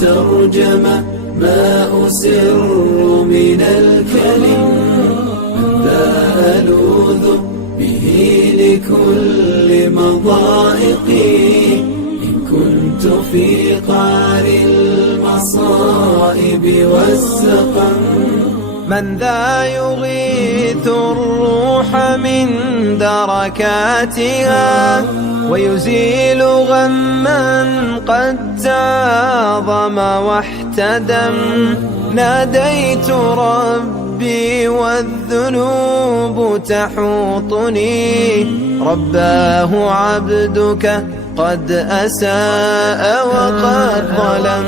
ترجمة ما أسر من الكلم، ذا ألوذ به لكل مضائقي إن كنت في قعر المصائب والسقم. من ذا يغيث الروح من دركاتها ويزيل غما قد تعظم واحتدم. ناديت ربي والذنوب تحوطني، رباه عبدك قد أساء وقد ظلم.